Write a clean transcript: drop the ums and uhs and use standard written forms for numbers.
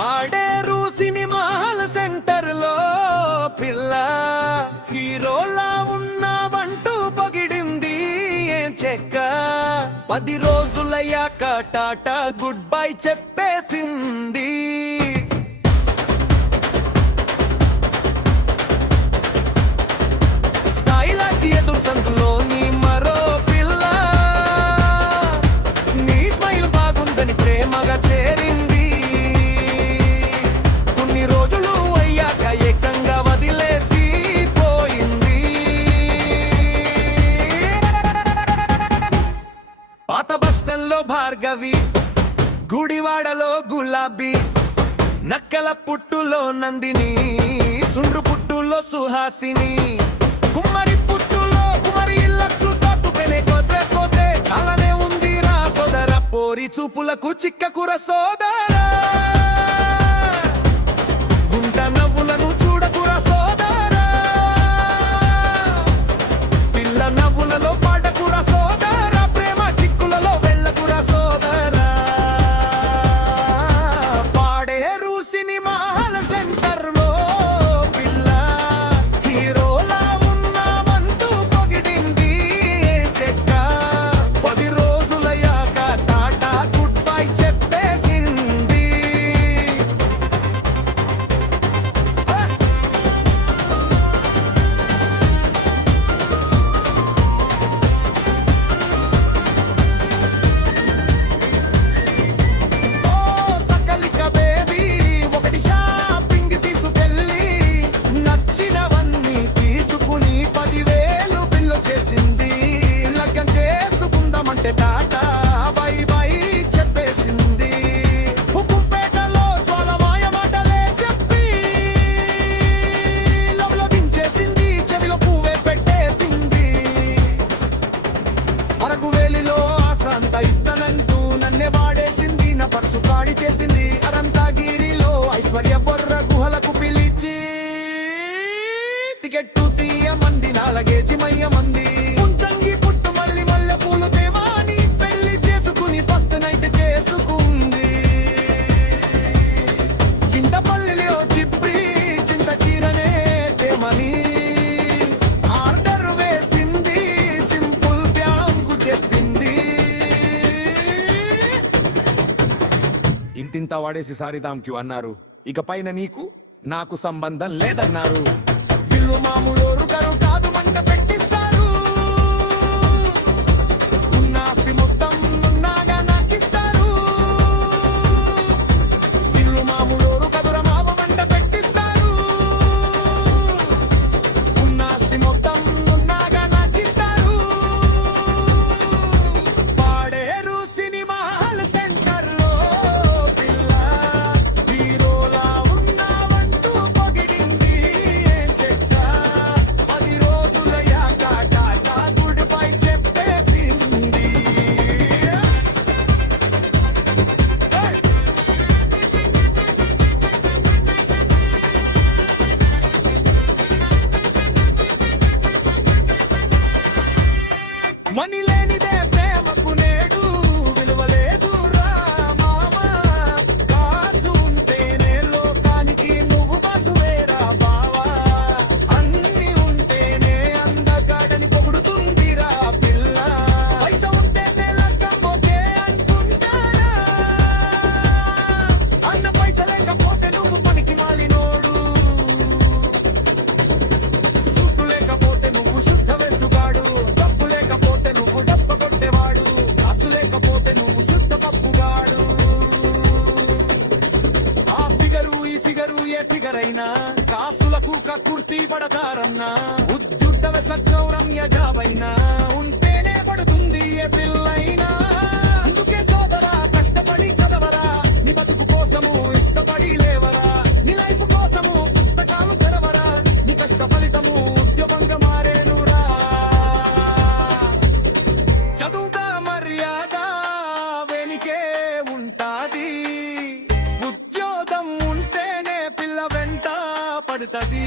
పాడేరు సినిమాల సెంటర్ లో పిల్ల హీరోలా ఉన్నావంటూ పొగిడింది ఏం చెక్క 10 రోజులయ్యాక టాటా గుడ్ బై చెప్పేసింది. సాయిలాజీ ఎదురు సందులోని మరో పిల్ల నీ స్మైల్ బాగుందని ప్రేమగా చేరింది. పాత బస్టంలో భార్గవి, గుడివాడలో గులాబీ, నక్కల పుట్టులో నందిని, సుండ్రు పుట్టులో సుహాసిని, కుమ్మరి పుట్టులో కుమరి ఇళ్ళకు తట్టుకునే కొద్దే చాలానే ఉందిరా సోదర. పోరి చూపులకు చిక్కకుర సోదరా, గుంట నవ్వులను చూడకుర సోదరా, పిల్ల నవ్వులలో పాడకుర సోదరా, ప్రేమ చిక్కులలో వెళ్ళకుర సోదరా. పాడేరు సినిమాల సెంటర్ లో పిల్ల హీరోలా ఉన్నావంటూ పొగిడింది చెక్క. 10 రోజులయ్యాక టాటా గుడ్ బై చెప్పేసింది. టాటా బై బై చెప్పేసింది. హుకుంపేటలో జ్వాలమాయ మాటలే చెప్పి లవ్లో దించేసింది, చెవిలో పువ్వే పెట్టేసింది. అరకు వేలిలో ఆశాంత ఇస్తానంటూ నన్నే వాడేసింది, నా పర్సు కాడి చేసింది. అరంతగిరిలో ఐశ్వర్య బొర్ర గుహలకు పిలిచి టికెట్టు తీయమంది, 4 కేజీ మయ్యమంది. ముంచంగి పుట్టు మళ్ళీ మల్లె పూలు దేవాని పెళ్లి చేసుకుని ఫస్ట్ నైట్ చేసుకుంది. చింతపల్లిలో చిప్పి చింత చీరనే తేమని ఆర్డర్ వేసింది, సింపుల్ బ్యాంకు చెప్పింది. ఇంతింత వాడేసి సారిదాంక్యూ అన్నారు, ఇక పైన నీకు నాకు సంబంధం లేదన్నారు. విల్లు మామూలు రుకరు కాదు మంట పెట్టిస్తారు, ఉన్న ఆస్తి మొత్తం ఉన్నాగా నాకిస్తారు. విల్లు మామూలు రుకదుర మావ మంట పెట్టిస్తారు, ఉన్న ఆస్తి మొత్తం ఉన్నాగా నాకిస్తారు. పాడేరు సినిమాల సెంటర్ లో పిల్ల హీరోలా ఉన్నావంటూ పొగిడింది ఏం చెక్క. 10 రోజులయ్యాక టాటా గుడ్ బై చెప్పేసింది. మనీ లేనిదే ప్రేమకు నేడు విలువలేదు రా మామ. కాసు ఉంటేనే లోకానికి నువ్వు బసువేరా బావా. అన్ని ఉంటేనే అందగాడని పొగుడుతుందిరా పిల్ల. పైస ఉంటేనే లగ్గమోకే అనుకుంటారా, అన్న పైస లేకపోతే నువ్వు పనికి మాలినోడు. సుట్టు లేకపోతే నువ్వు శుద్ధ వెస్తుగాడు, డబ్బు లేకపోతే నువ్వు డబ్బ కొట్టేవాడు, కాసు లేకపోతే నువ్వు శుద్ధ పప్పుగాడు. ఆ ఫిగరు ఈ ఫిగరు ఏ ఫిగర్ అయినా కాసులకు కక్కుర్తి పడతారన్నా. ఉద్యుద్ధ సత్రౌరమ్య జాబైనా ఉంటేనే పడుతుంది ఏ పిల్లైనా. అందుకే సోదరా కష్టపడి చదవరా, నీ బతుకు కోసము ఇష్టపడి లేవరా. నీ లైఫ్ కోసము పుస్తకాలు తెరవరా, నీ కష్ట ఫలితము ఉద్యోగంగా మారేనురా. చదువుగా మర్యాద వెనికే ఉంటాది, ఉద్యోగం ఉంటేనే పిల్ల వెంట పడుతుంది.